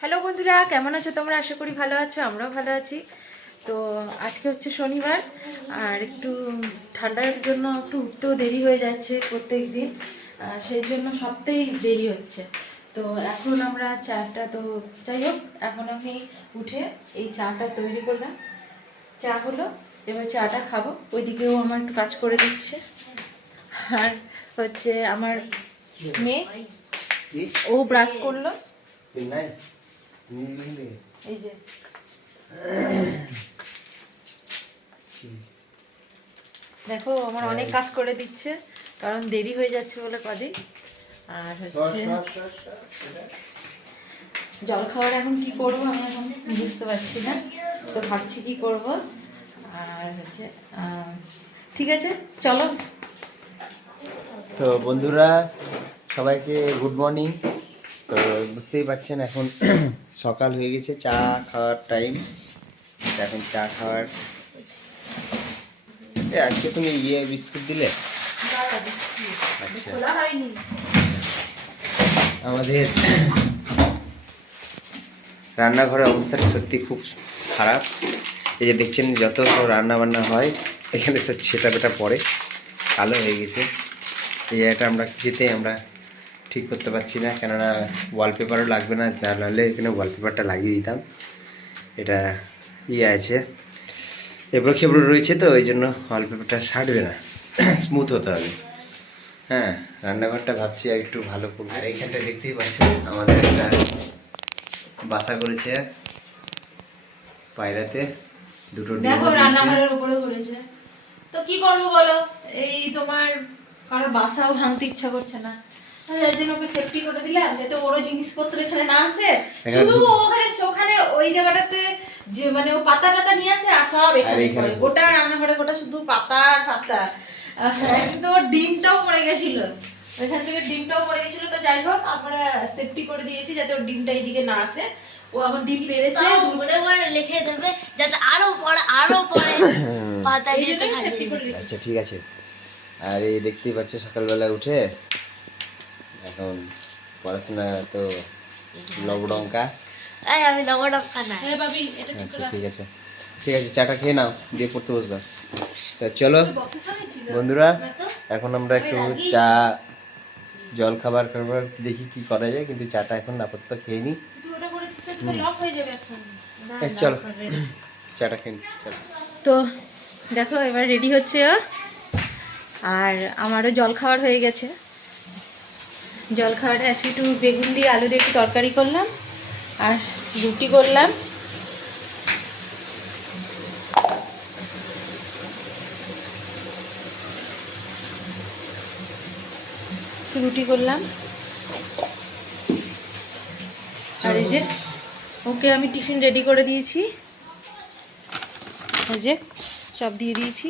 Hello বন্ধুরা, কেমন আছো তোমরা? আশা করি ভালো আছো, আমরাও ভালো আছি। তো আজকে হচ্ছে শনিবার, আর একটু ঠান্ডার জন্য একটু উঠতেও দেরি হয়ে যাচ্ছে প্রত্যেক দিন, সেই জন্য সবটাই দেরি হচ্ছে। তো এখন আমরা চাটা, তো যাই হোক, এখন আমি উঠে এই চাটা তৈরি করলাম। চা হলো, এবার চাটা খাবো। ওইদিকেও আমার একটু কাজ করে দিচ্ছে। আর হচ্ছে আমার মেয়ে, ও ব্রাশ করলো, এই যে দেখো আমার অনেক কাজ করে দিচ্ছে, কারণ দেরি হয়ে যাচ্ছে বলে কদিন। আর হচ্ছে জল খাওয়ার এখন কি করবো আমি এখন বুঝতে পারছি না, তো ভাবছি কি করব। আর হচ্ছে ঠিক আছে, চলো। তো বন্ধুরা সবাইকে গুড মর্নিং। তো বুঝতেই পারছেন এখন সকাল হয়ে গেছে, চা খাওয়ার টাইম। এখন চা খাওয়ার আজকে তুমি বিস্কুট দিলে? আচ্ছা, আমাদের রান্নাঘরের অবস্থাটা সত্যি খুব খারাপ। এই যে দেখছেন যত রান্না বান্না হয় এখানে সব ছেটা পেটা পড়ে, কালো হয়ে গেছে। এই জায়গাটা আমরা কিছুতেই আমরা ঠিক করতে পারছি না, কেননা ওয়ালপেপারও লাগবে না, নাহলে এখানে ওয়ালপেপারটা লাগিয়ে দিতাম। এটা আছে, এবড়ো খেবড়ো রয়েছে, তো ওই জন্য ওয়ালপেপারটা সারবে না, স্মুথ হতে হবে। হ্যাঁ, রান্নাঘরটা ভাবছি আর একটু ভালো করবো। আর এইখানটা দেখতেই পাচ্ছেন আমাদের একটা বাসা করেছে পায়রাতে, দুটো দেখো রান্নাঘরের উপরে ঘুরেছে, তো কি করবো বলো? এই তোমার কারো বাসাও ভাঙতে ইচ্ছা করছে না, যার জন্য ওকে সেফটি করে দিলাম, যাতে ওরও জিনিসপত্র এখানে না আসে। শুধু ওখানে ওই জায়গাটাতে যে মানে ও পাতা টাতা নিয়ে আসে আর সব এখানে করে, গোটা রান্নাঘরে গোটা শুধু পাতা পাতা। কিন্তু ওর ডিমটাও পড়ে গেছিল, ওইখান থেকে ডিমটাও পড়ে গেছিল। তো যাই হোক, আমরা সেফটি করে দিয়েছি যাতে ওর ডিমটা এইদিকে না আসে। ও এখন ডিম পেড়েছে, ঘুরে ঘুরে লিখে দেবে যাতে আরো পড়ে পাতা দিয়ে সেফটি করে দিয়েছি। আচ্ছা ঠিক আছে। আর এই দেখতেই পাচ্ছ সকালবেলা উঠে এখন পড়াশোনা তো লবডঙ্কা। আমি লবডঙ্কা না। আচ্ছা ঠিক আছে, ঠিক আছে, চাটা খেয়ে নাও, দিয়ে পড়তে বসবা। তো চলো বন্ধুরা, এখন আমরা একটু চা জল খাবার দেখি কি করা যায়, কিন্তু চাটা এখন আপাতত খেয়ে নিই। চলো চাটা খেয়ে নিই, চলো। তো দেখো এবার রেডি হচ্ছে ও, আর আমারও জল খাওয়ার হয়ে গেছে। জল খাওয়াটা আজকে একটু বেগুন দিয়ে আলু দিয়ে একটু তরকারি করলাম, আর রুটি করলাম। রুটি করলাম, আর এই যে ওকে আমি টিফিন রেডি করে দিয়েছি, এই যে সব দিয়ে দিয়েছি,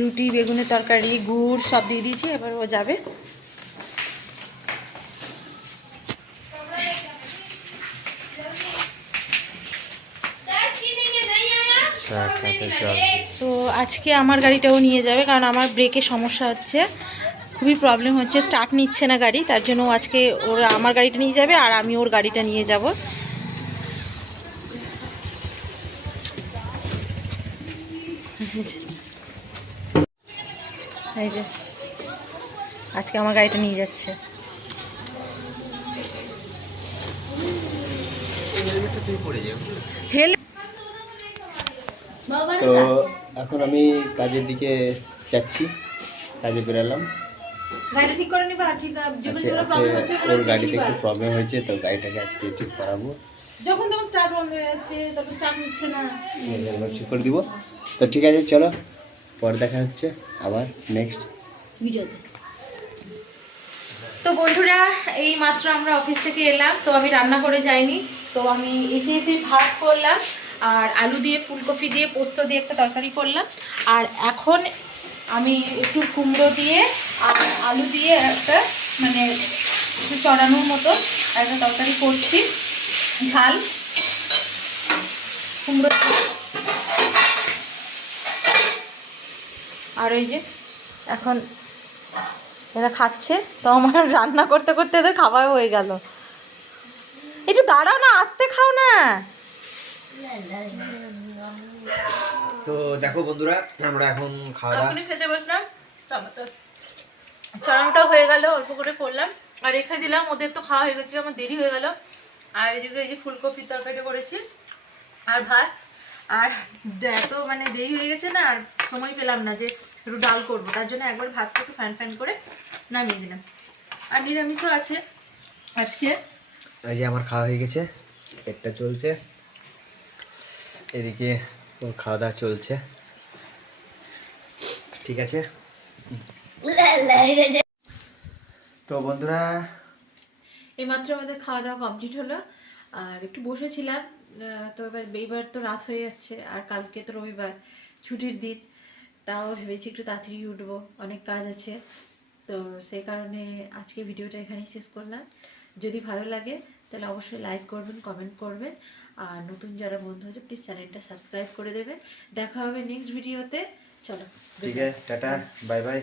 রুটি বেগুনের তরকারি গুড় সব দিয়ে দিয়েছি। এবার ও যাবে। তো আজকে আমার গাড়িটাও নিয়ে যাবে, কারণ আমার ব্রেকে সমস্যা হচ্ছে, খুবই প্রবলেম হচ্ছে, স্টার্ট নিচ্ছে না গাড়ি। তার জন্য আজকে ওরা আমার গাড়িটা নিয়ে যাবে, আর আমি ওর গাড়িটা নিয়ে যাব। এই যে আজকে আমার গাড়িটা নিয়ে যাচ্ছে। তো এখন আমি কাজের দিকে যাচ্ছি, কাজে বেরালাম। গাড়িটা ঠিক করে নিবা, ঠিক ওর গাড়িতে একটু প্রবলেম হয়েছে, তো গাড়িটাকে আজকে ঠিক করাবো। যখন তখন স্টার্ট বন্ধ হয়ে যাচ্ছে, তারপর স্টার্ট নিচ্ছে না, ঠিক করে দিব। তো ঠিক আছে, চলো পরে দেখা হচ্ছে আবার নেক্সট ভিডিওতে। তো বন্ধুরা, এই মাত্র আমরা অফিস থেকে এলাম, তো আমি রান্না করে যাইনি, তো আমি এসে ভাত করলাম, আর আলু দিয়ে ফুলকপি দিয়ে পোস্ত দিয়ে একটা তরকারি করলাম। আর এখন আমি একটু কুমড়ো দিয়ে আর আলু দিয়ে একটা মানে একটু চড়ানোর মতো একটা তরকারি করছি, ঝাল কুমড়ো। আর ওই যে এখন এরা খাচ্ছে, তো আমার রান্না করতে করতে এদের খাওয়া হয়ে গেল। একটু দাঁড়াও না, আস্তে খাও না। তো দেখো বন্ধুরা, আমরা এখন খাওয়া দাওয়া এখনই খেতে বসলাম। চানাটাও হয়ে গেল, অল্প করে করলাম আর রেখে দিলাম। ওদের তো খাওয়া হয়ে গেছে, আমার দেরি হয়ে গেল। আর এদিকে এই যে ফুলকপির তরকারি করেছি আর ভাত। আর এত মানে দেরি হয়ে গেছে না, আর সময় পেলাম না যে একটু ডাল করবো, তার জন্য একবার ভাতটা একটু ফ্যান ফ্যান করে নামিয়ে দিলাম। আর নিরামিষও আছে আজকে। এই যে আমার খাওয়া হয়ে গেছে, পেটটা চলছে, এদিকে ওর খাওয়া দাওয়া চলছে। ঠিক আছে, তো বন্ধুরা এইমাত্র আমাদের খাওয়া দাওয়া কমপ্লিট হলো আর একটু বসেছিলাম। তো এইবার তো রাত হয়ে যাচ্ছে আর কালকে তো রবিবার ছুটির দিন, তাও ভেবেছি একটু তাড়াতাড়ি উঠবো, অনেক কাজ আছে। তো সেই কারণে আজকে ভিডিওটা এখানেই শেষ করলাম। যদি ভালো লাগে তাহলে অবশ্যই লাইক করবেন, কমেন্ট করবেন, আর নতুন যারা বন্ধু আছে প্লিজ চ্যানেলটা সাবস্ক্রাইব করে দেবেন। দেখা হবে নেক্সট ভিডিওতে। চলো, ঠিক আছে, টাটা, বাই বাই।